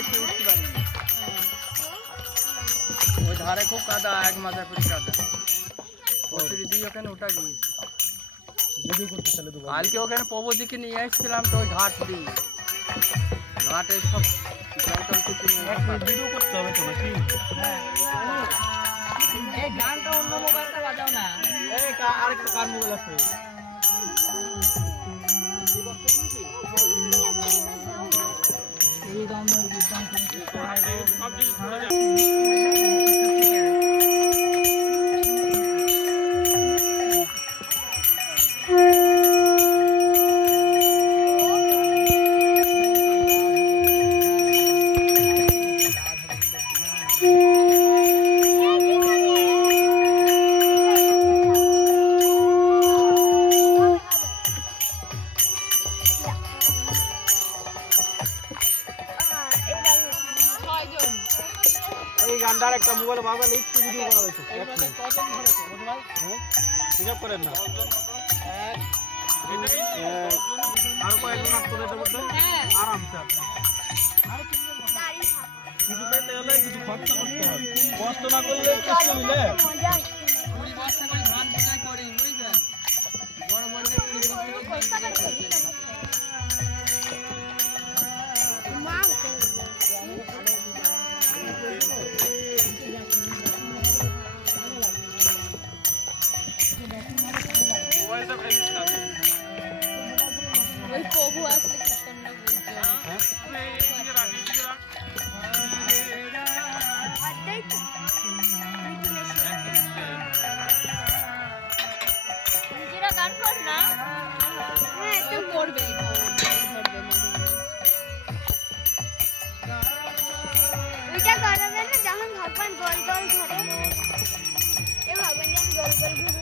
এসে উঠতে পারিনি। ওই ধারে খুব কাদা, 1 মাথা করে কাদা। কচুরি দিয়ে ওখানে ওটা গিয়েছে ভিডিও করতে চলে তো কালকে ওখানে প্রভুজিকে নিয়ে এসেছিলাম তো ওই ঘাট দিয়ে, ঘাটে সব জল টল কিছু ভিডিও করতে হবে তো নাকি? এই গানটা অন্য মোবাইলটা বাজাও না। এই আরেকটা কার মোবাইল আছে? এই দমের বিদ্যান এই গান্ডার একটা মোবাইল বাজালে একটু ভিডিও করা হয়েছে। হিসাব করেন না। আর কয়েকজন আসতে হবে মধ্যে আরামসে কিছু পেতে হলে কিছু খরচ করতে হবে, কষ্ট না করলে কিছু মিলে ওই প্রভু আসলে কীর্তনটা বুঝছো। গান কর না, হ্যাঁ করবে ওইটা করাবে না যখন ভগবান গোল গোল ঘুরে, এ ভগবান যখন গোল গোল ঘুরে